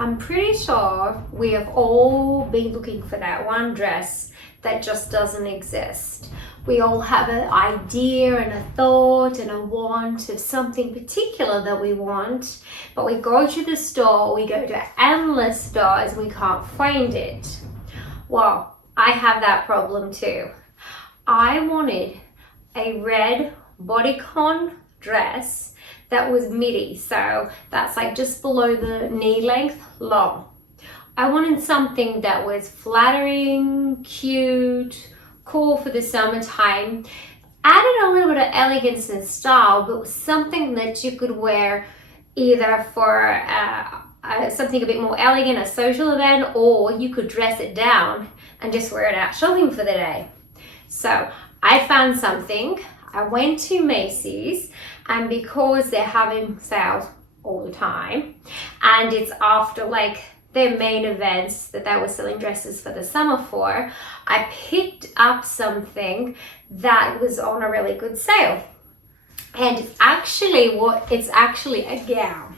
I'm pretty sure we have all been looking for that one dress that just doesn't exist. We all have an idea and a thought and a want of something particular that we want, but we go to the store, we go to endless stores, we can't find it. Well, I have that problem too. I wanted a red Bodycon dress that was midi, so that's like just below the knee length long. I wanted something that was flattering, cute, cool for the summertime, added a little bit of elegance and style, but was something that you could wear either for something a bit more elegant, a social event, or you could dress it down and just wear it out shopping for the day. So I found something. I went to Macy's, and because they're having sales all the time, and it's after like their main events that they were selling dresses for the summer for, I picked up something that was on a really good sale. And it's actually a gown.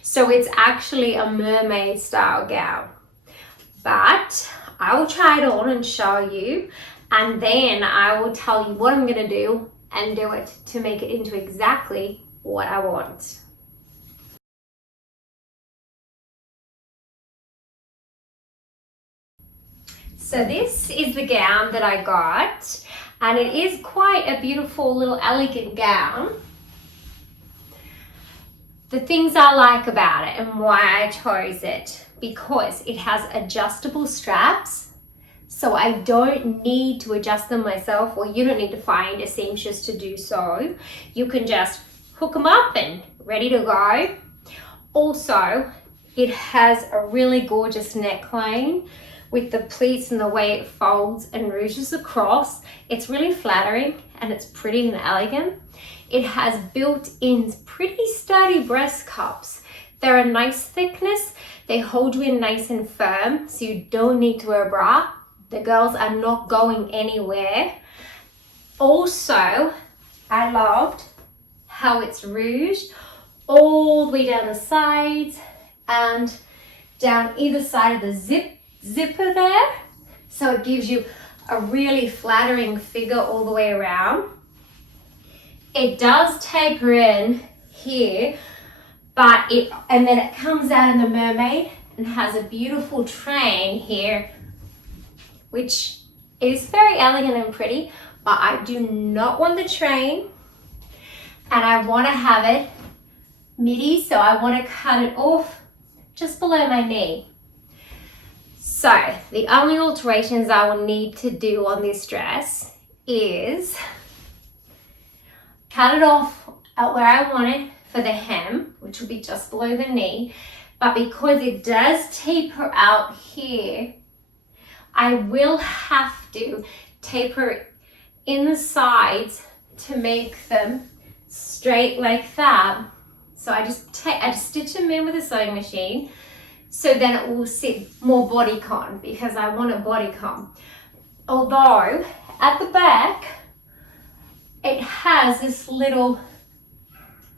So it's actually a mermaid style gown. But I will try it on and show you, and then I will tell you what I'm gonna do and do it to make it into exactly what I want. So this is the gown that I got, and it is quite a beautiful little elegant gown. The things I like about it and why I chose it, because it has adjustable straps, so I don't need to adjust them myself, or you don't need to find a seamstress to do so. You can just hook them up and ready to go. Also, it has a really gorgeous neckline with the pleats and the way it folds and ruches across. It's really flattering and it's pretty and elegant. It has built-in pretty sturdy breast cups. They're a nice thickness. They hold you in nice and firm, so you don't need to wear a bra. The girls are not going anywhere. Also, I loved how it's ruched all the way down the sides and down either side of the zipper there. So it gives you a really flattering figure all the way around. It does taper in here, and then it comes out in the Mermaid and has a beautiful train here, which is very elegant and pretty, but I do not want the train, and I want to have it midi, so I want to cut it off just below my knee. So the only alterations I will need to do on this dress is cut it off at where I want it for the hem, which will be just below the knee, but because it does taper out here, I will have to taper in the sides to make them straight like that. So I just stitch them in with a sewing machine, so then it will sit more bodycon, because I want a bodycon. Although at the back it has this little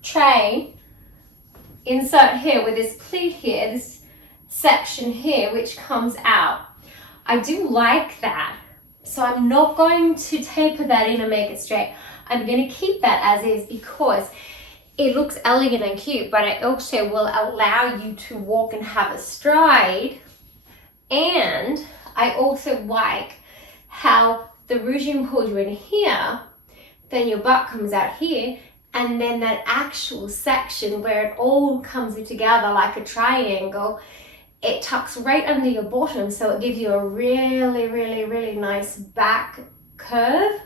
train insert here with this pleat here, this section here which comes out. I do like that, so I'm not going to taper that in and make it straight. I'm going to keep that as is because it looks elegant and cute, but it also will allow you to walk and have a stride. And I also like how the ruching pulls you in here, then your butt comes out here, and then that actual section where it all comes together like a triangle, it tucks right under your bottom, so it gives you a really, really, really nice back curve,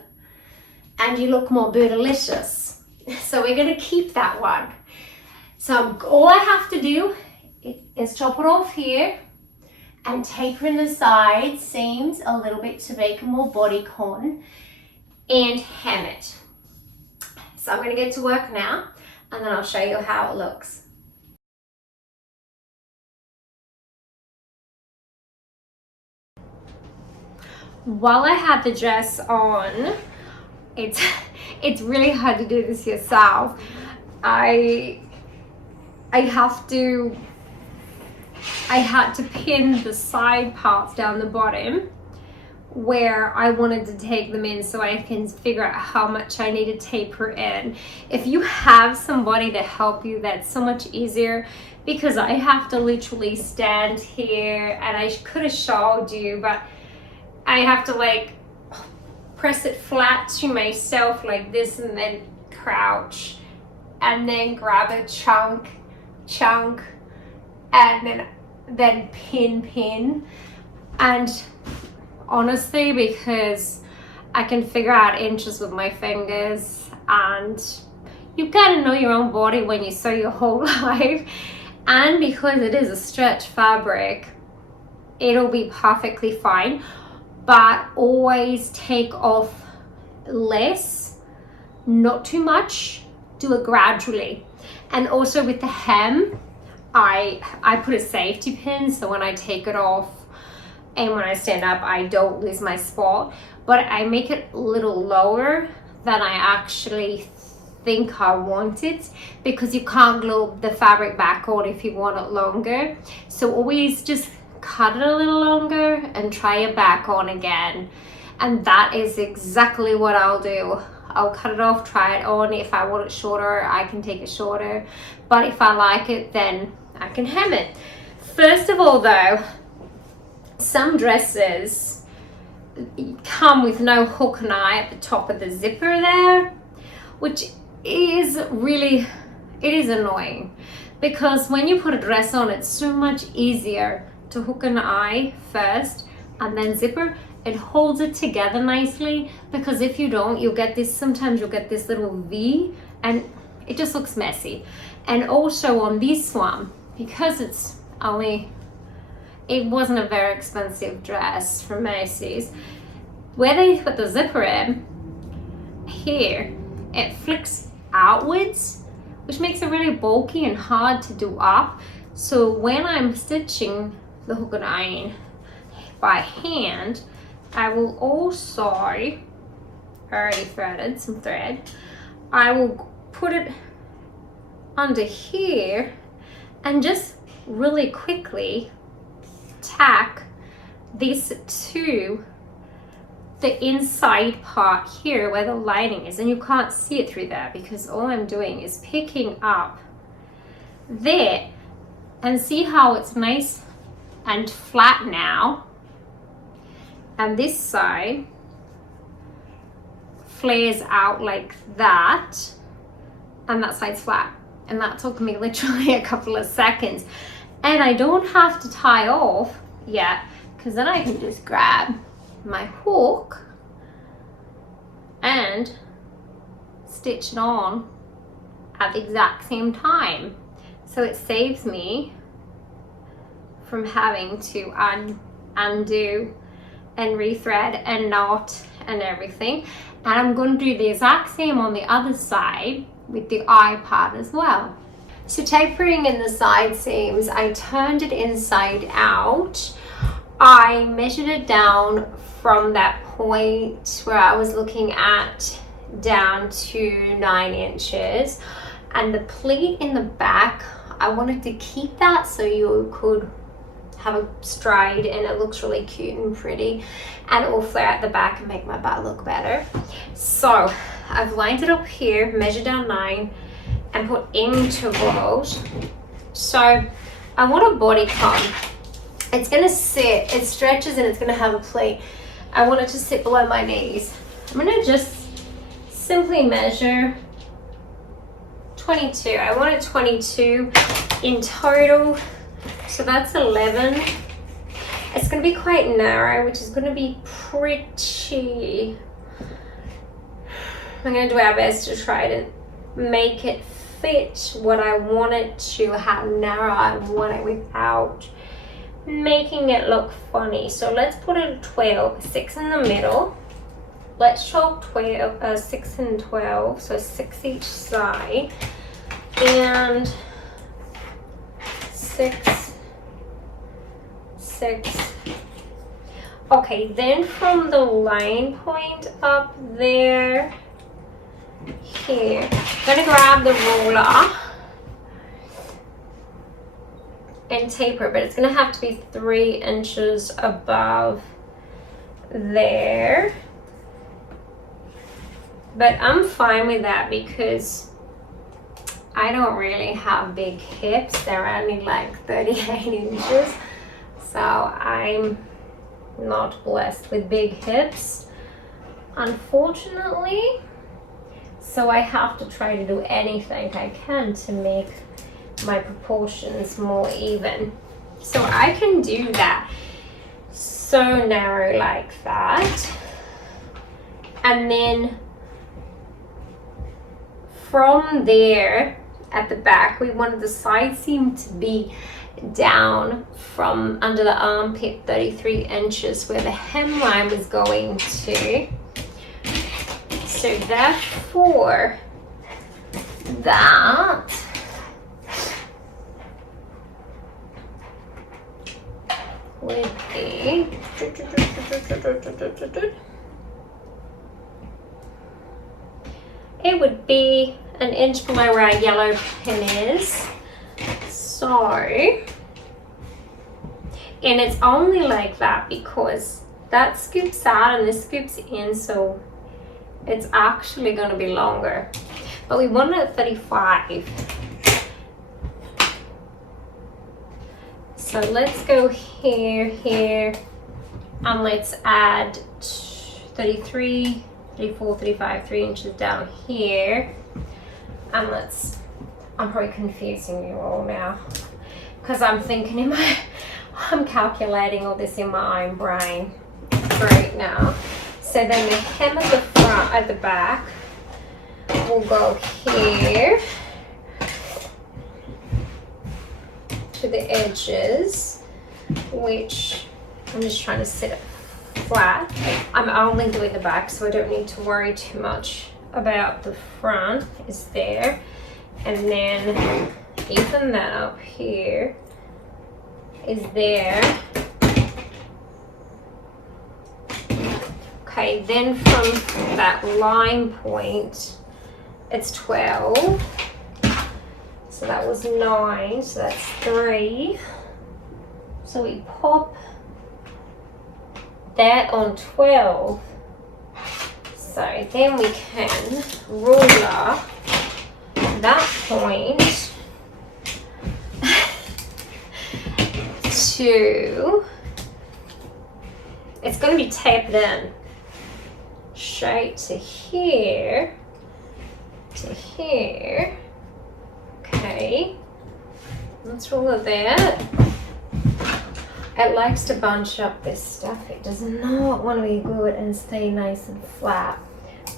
and you look more bootylicious. So we're going to keep that one. So all I have to do is chop it off here and taper in the side seams a little bit to make a more bodycon and hem it. So I'm going to get to work now, and then I'll show you how it looks. While I have the dress on, it's really hard to do this yourself. I have to I had to pin the side parts down the bottom where I wanted to take them in so I can figure out how much I need to taper in. If you have somebody to help you, that's so much easier, because I have to literally stand here, and I could have showed you, but I have to like press it flat to myself like this and then crouch and then grab a chunk and then pin. And honestly, because I can figure out inches with my fingers, and you gotta know your own body when you sew your whole life, and because it is a stretch fabric, it'll be perfectly fine. But always take off less, not too much, do it gradually. And also with the hem, I put a safety pin, so when I take it off and when I stand up, I don't lose my spot, but I make it a little lower than I actually think I want it, because you can't glue the fabric back on if you want it longer. So always just cut it a little longer and try it back on again. And that is exactly what I'll do. I'll cut it off, try it on. If I want it shorter, I can take it shorter, but if I like it, then I can hem it. First of all though, some dresses come with no hook and eye at the top of the zipper there, which is really, it is annoying, because when you put a dress on, it's so much easier to hook an eye first and then zipper. It holds it together nicely, because if you don't, you'll get this, sometimes you'll get this little V and it just looks messy. And also on this one, because it's only, it wasn't a very expensive dress from Macy's, where they put the zipper in here, it flicks outwards, which makes it really bulky and hard to do up. So when I'm stitching the hook and eye by hand, I will also, I already threaded some thread, I will put it under here and just really quickly tack this to the inside part here where the lining is, and you can't see it through there because all I'm doing is picking up there, and see how it's nice and flat now, and this side flares out like that, and that side's flat. And that took me literally a couple of seconds, and I don't have to tie off yet, because then I can just grab my hook and stitch it on at the exact same time. So it saves me from having to undo and rethread and knot and everything. And I'm going to do the exact same on the other side with the eye part as well. So tapering in the side seams, I turned it inside out. I measured it down from that point where I was looking at down to 9 inches, and the pleat in the back, I wanted to keep that so you could have a stride and it looks really cute and pretty, and it will flare at the back and make my butt look better. So I've lined it up here, measured down 9 and put intervals. So I want a bodycon. It's gonna sit, it stretches and it's gonna have a pleat. I want it to sit below my knees. I'm gonna just simply measure 22. I want it 22 in total. So that's 11. It's going to be quite narrow, which is going to be pretty... I'm going to do our best to try to make it fit what I want it to, how narrow I want it without making it look funny. So let's put it at 12, 6 in the middle. Let's chalk 6 and 12, so 6 each side. And 6, 6. Okay, then from the line point up there, here, I'm gonna grab the ruler and taper, but it's gonna have to be 3 inches above there. But I'm fine with that because I don't really have big hips. They're only like 38 inches. So I'm not blessed with big hips, unfortunately. So I have to try to do anything I can to make my proportions more even. So I can do that so narrow like that. And then from there at the back, we wanted the side seam to be down from under the armpit 33 inches where the hemline was going to. So therefore that would be it would be an inch below where our yellow pin is. So, and it's only like that because that scoops out and this scoops in, so it's actually going to be longer. But we want it at 35. So let's go here, and let's add 33, 34, 35, 3 inches down here. And I'm probably confusing you all now because I'm thinking I'm calculating all this in my own brain right now. So then the hem at the front, at the back, will go here to the edges, which I'm just trying to sit it flat. I'm only doing the back, so I don't need to worry too much about the front is there. And then even that up here is there. Okay, then from that line point, it's 12. So that was 9, so that's 3. So we pop that on 12. So then we can ruler that point to, it's going to be tapered in straight to here, okay, let's ruler that. It likes to bunch up this stuff. It does not want to be good and stay nice and flat.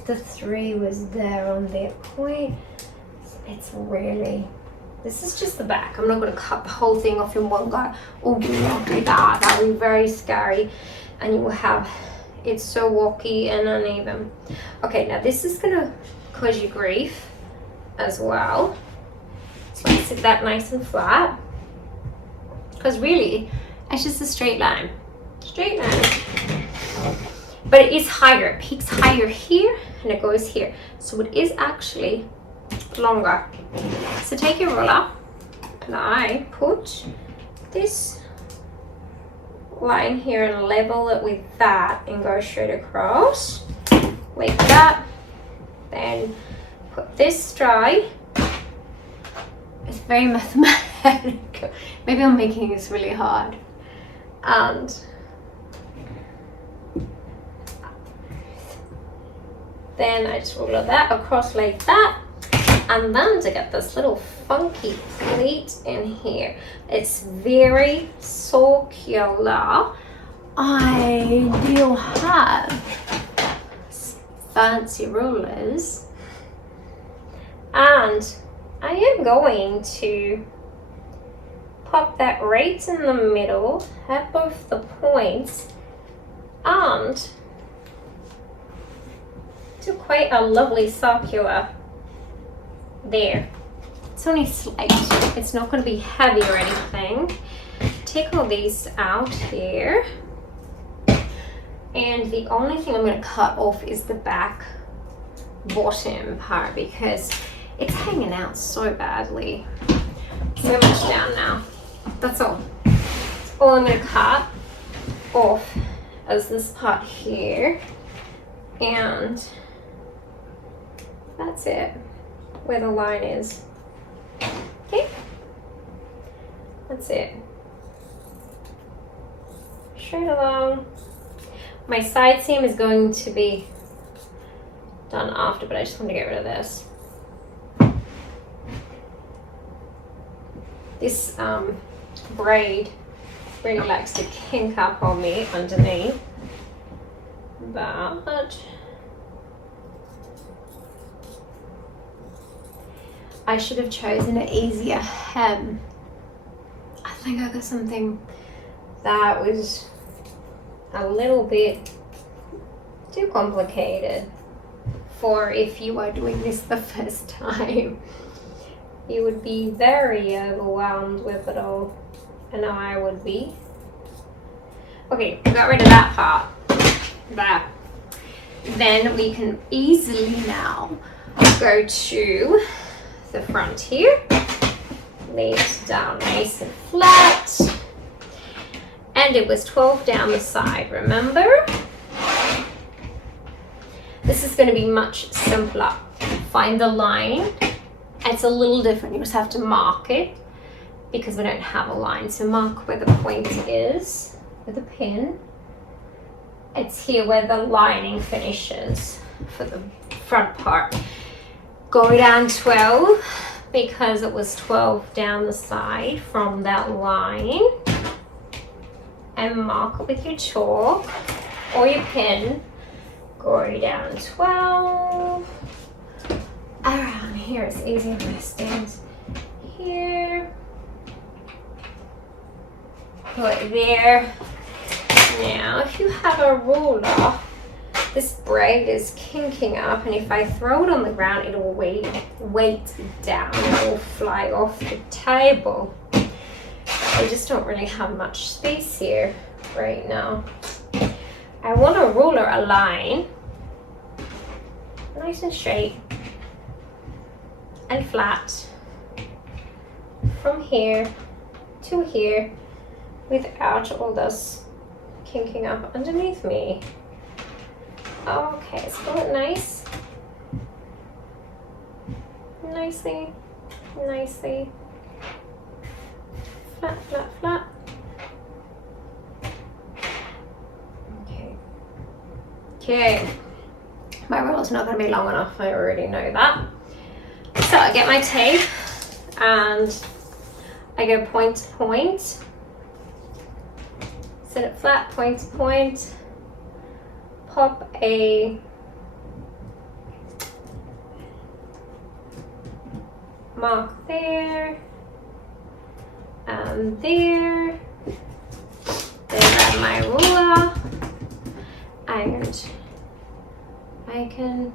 The 3 was there on that point. It's really, this is just the back. I'm not going to cut the whole thing off in one go. Oh, do not do that. That will be very scary. And you will have, it's so wonky and uneven. Okay, now this is going to cause you grief as well. So let's sit that nice and flat. Because really, it's just a straight line. Straight line. But it is higher. It peaks higher here and it goes here. So it is actually longer. So take your ruler and I put this line here and level it with that and go straight across like that. Then put this straight. It's very mathematical. Maybe I'm making this really hard. And then I just ruler that across like that. And then to get this little funky pleat in here, it's very circular. I do have fancy rulers, and I am going to pop that right in the middle at both the points and do quite a lovely circular there. It's only slight, it's not going to be heavy or anything. Take all these out here, and the only thing I'm going to cut off is the back bottom part because it's hanging out so badly. So much down now. That's all. All I'm going to cut off is this part here, and that's it, where the line is. Okay, that's it. Straight along. My side seam is going to be done after, but I just want to get rid of this. This braid really likes to kink up on me underneath, but I should have chosen an easier hem. I think I got something that was a little bit too complicated for if you are doing this the first time. You would be very overwhelmed with it all, and I would be. Okay, we got rid of that part. There. Then we can easily now go to the front here. Lay it down nice and flat. And it was 12 down the side, remember? This is going to be much simpler. Find the line. It's a little different. You just have to mark it because we don't have a line. So mark where the point is with a pin. It's here where the lining finishes for the front part. Go down 12 because it was 12 down the side from that line. And mark with your chalk or your pin. Go down 12. Around here, it's easier to stand here. Put it there. Now, if you have a ruler, this braid is kinking up, and if I throw it on the ground, it will weight down. It will fly off the table. I just don't really have much space here right now. I want to ruler a line, nice and straight and flat, from here to here without all this kinking up underneath me. Okay, let's pull it nice. Nicely. Flat, flat, flat. Okay. My roll's not going to be long enough, I already know that. So I get my tape and I go point to point. Set it flat, point to point. Pop a mark there and there. Then grab my ruler and I can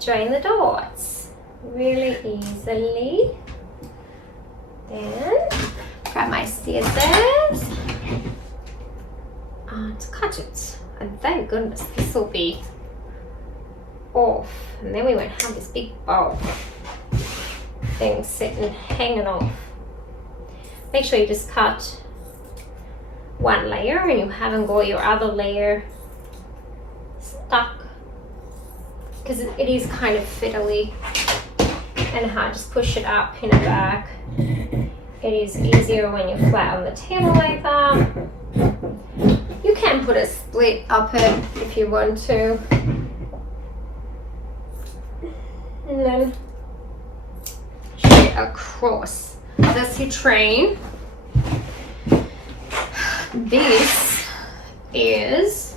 join the dots really easily. Then grab my scissors and cut it. And thank goodness this will be off. And then we won't have this big bowl thing sitting hanging off. Make sure you just cut one layer and you haven't got your other layer stuck, because it is kind of fiddly and hard. Just push it up, pin it back. It is easier when you're flat on the table like that. You can put a split up it if you want to. And then straight across. That's your train. This is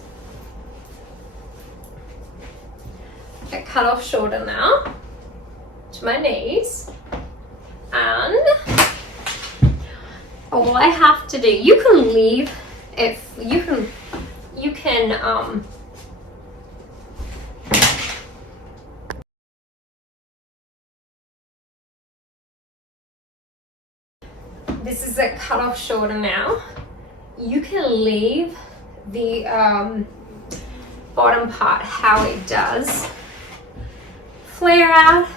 a cut off shoulder now to my knees, and all I have to do, you can leave if you can this is a cut off shoulder now. You can leave the bottom part how it does, flare out,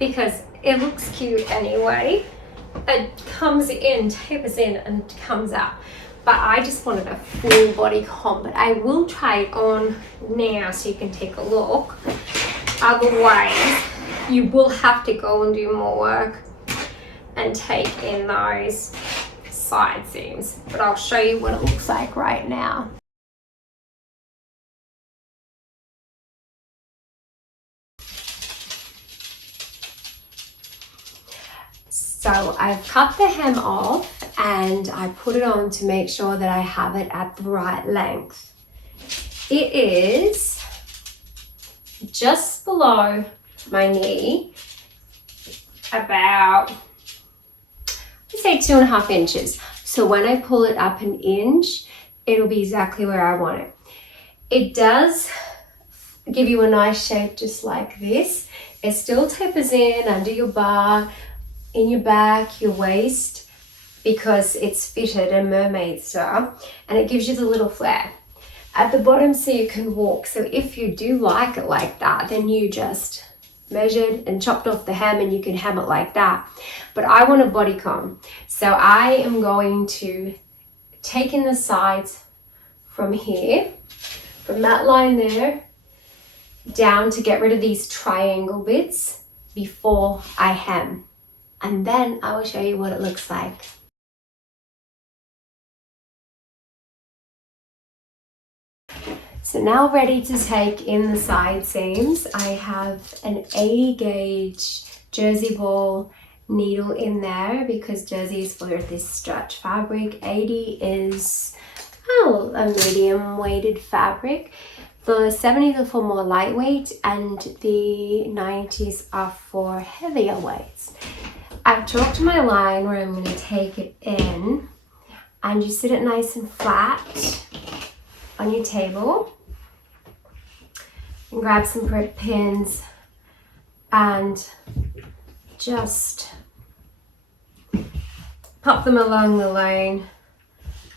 because it looks cute anyway. it comes in, tapers in and comes out. But I just wanted a full bodycon, but I will try it on now so you can take a look. Otherwise, you will have to go and do more work and take in those side seams. But I'll show you what it looks like right now. So I've cut the hem off and I put it on to make sure that I have it at the right length. It is just below my knee, about, I'd say 2.5 inches. So when I pull it up an inch, it'll be exactly where I want it. It does give you a nice shape just like this. It still tapers in under your bar, in your back, your waist, because it's fitted in mermaid style, and it gives you the little flare at the bottom so you can walk. So if you do like it like that, then you just measured and chopped off the hem and you can hem it like that. But I want a bodycon, so I am going to take in the sides from here, from that line there down, to get rid of these triangle bits before I hem. And then I will show you what it looks like. So now ready to take in the side seams. I have an 80 gauge jersey ball needle in there because jersey is for this stretch fabric. 80 is a medium weighted fabric. The 70s are for more lightweight and the 90s are for heavier weights. I've chalked my line where I'm going to take it in, and you sit it nice and flat on your table and grab some prick pins and just pop them along the line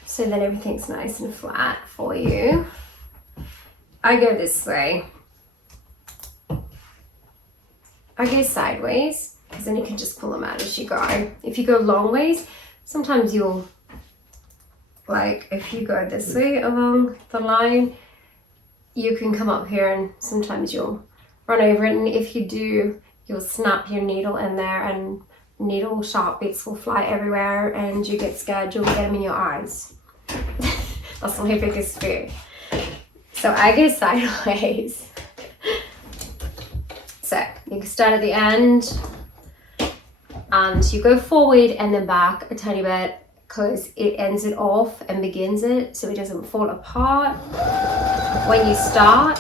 so that everything's nice and flat for you. I go this way. I go sideways, because then you can just pull them out as you go. If you go long ways, sometimes you'll, like if you go this way along the line, you can come up here and sometimes you'll run over it. And if you do, you'll snap your needle in there and needle sharp bits will fly everywhere and you get scared, you'll get them in your eyes. That's my biggest fear. So I go sideways. So you can start at the end and you go forward and then back a tiny bit because it ends it off and begins it so it doesn't fall apart when you start.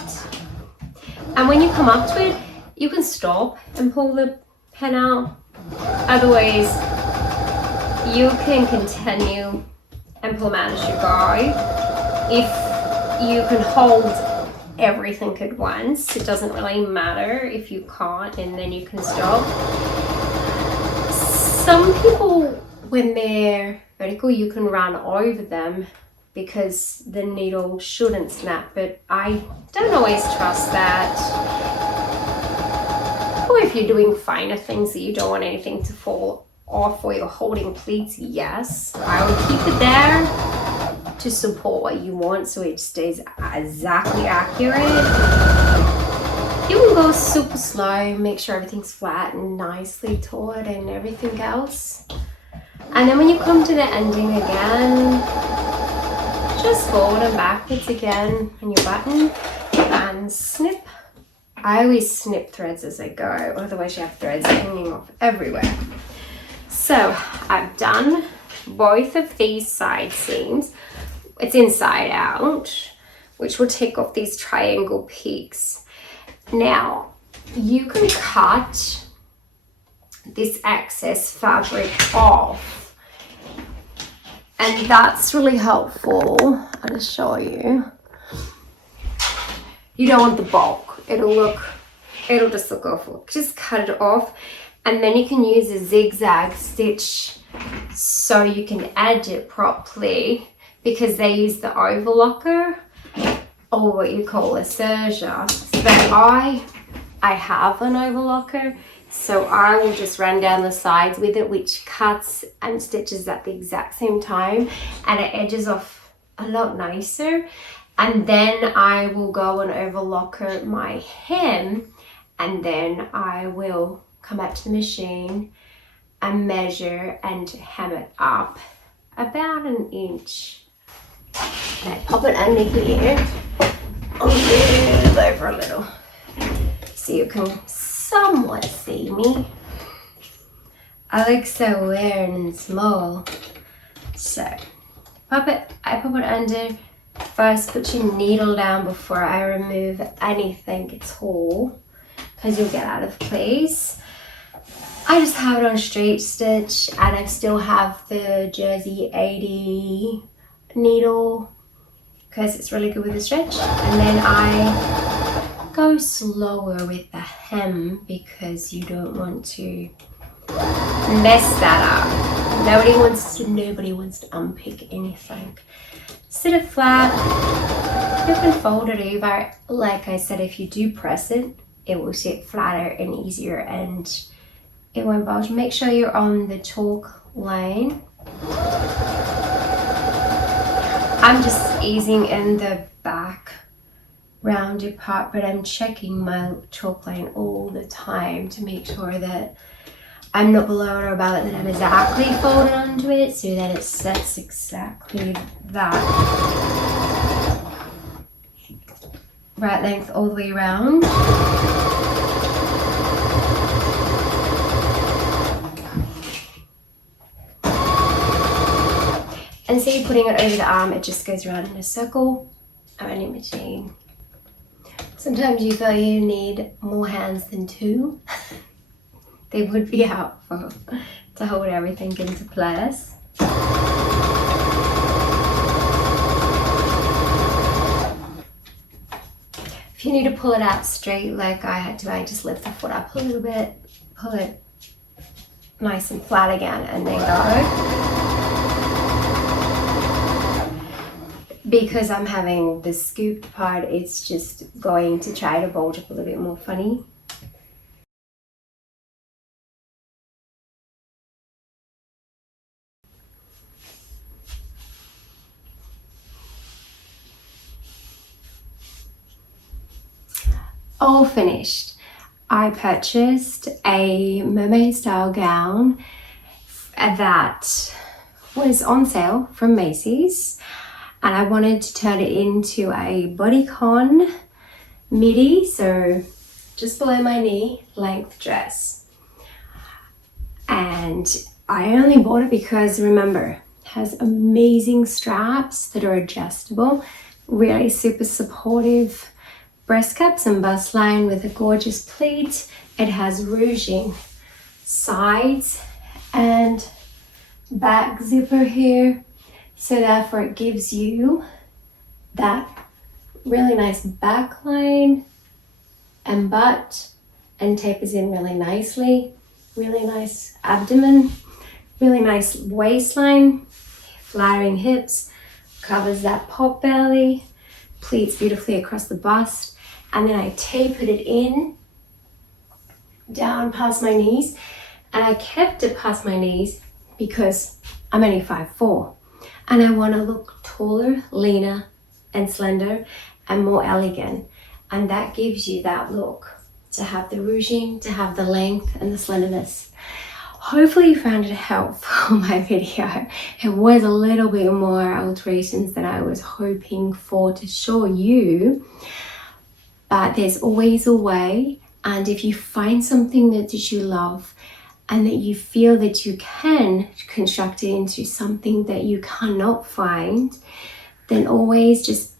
And when you come up to it, you can stop and pull the pen out. Otherwise, you can continue and pull them out as you go. If you can hold everything at once, it doesn't really matter if you can't, and then you can stop. Some people, when they're vertical, you can run over them because the needle shouldn't snap, but I don't always trust that. Or if you're doing finer things that you don't want anything to fall off or you're holding pleats, yes, I would keep it there to support what you want so it stays exactly accurate. You can go super slow, make sure everything's flat and nicely taut and everything else. And then when you come to the ending again, just forward and backwards again on your button and snip. I always snip threads as I go, otherwise you have threads hanging off everywhere. So I've done both of these side seams. It's inside out, which will take off these triangle peaks. Now, you can cut this excess fabric off, and that's really helpful. I'll just show you. You don't want the bulk. It'll just look awful. Just cut it off, and then you can use a zigzag stitch so you can edge it properly, because they use the overlocker or what you call a serger. But I have an overlocker, So I will just run down the sides with it, which cuts and stitches at the exact same time, and it edges off a lot nicer. And then I will go and overlocker my hem, and then I will come back to the machine and measure and hem it up about an inch. Okay, pop it under here. I'll move over a little so you can somewhat see me. I look so weird and small. So I pop it under. First, put your needle down before I remove anything at all, because you'll get out of place. I just have it on straight stitch, and I still have the Jersey 80 needle because it's really good with the stretch. And then I go slower with the hem because you don't want to mess that up. Nobody wants to unpick anything. Sit it flat, you can fold it over. Like I said, if you do press it, it will sit flatter and easier and it won't bulge. Make sure you're on the chalk line. I'm just easing in the back rounded part, but I'm checking my chalk line all the time to make sure that I'm not below or above it, that I'm exactly folded onto it so that it sets exactly that right length all the way around. And see, putting it over the arm, it just goes around in a circle around your machine. Sometimes you feel you need more hands than two. They would be helpful to hold everything into place. If you need to pull it out straight like I had to, I just lift the foot up a little bit, pull it nice and flat again, and then go. Because I'm having the scooped part, it's just going to try to bulge up a little bit more funny. All finished. I purchased a mermaid style gown that was on sale from Macy's, and I wanted to turn it into a Bodycon Midi, so just below my knee length dress. And I only bought it because, remember, it has amazing straps that are adjustable, really super supportive breast cups and bust line with a gorgeous pleat. It has ruching sides and back zipper here, so therefore it gives you that really nice back line and butt, and tapers in really nicely. Really nice abdomen, really nice waistline, flattering hips, covers that pot belly, pleats beautifully across the bust. And then I tapered it in down past my knees, and I kept it past my knees because I'm only 5'4", and I want to look taller, leaner and slender and more elegant, and that gives you that look, to have the ruching, to have the length and the slenderness. Hopefully you found it helpful, my video. It was a little bit more alterations than I was hoping for to show you. But there's always a way, and if you find something that you love and that you feel that you can construct it into something that you cannot find, then always just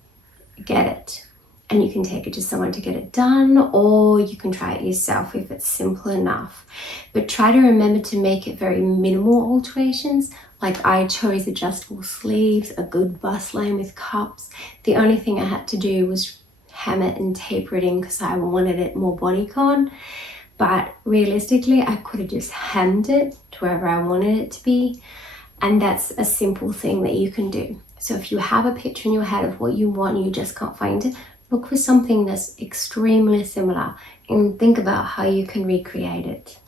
get it. And you can take it to someone to get it done, or you can try it yourself if it's simple enough. But try to remember to make it very minimal alterations. Like I chose adjustable sleeves, a good bust line with cups. The only thing I had to do was hem it and taper it in because I wanted it more bodycon, but realistically I could have just hemmed it to wherever I wanted it to be, and that's a simple thing that you can do. So if you have a picture in your head of what you want and you just can't find it, look for something that's extremely similar and think about how you can recreate it.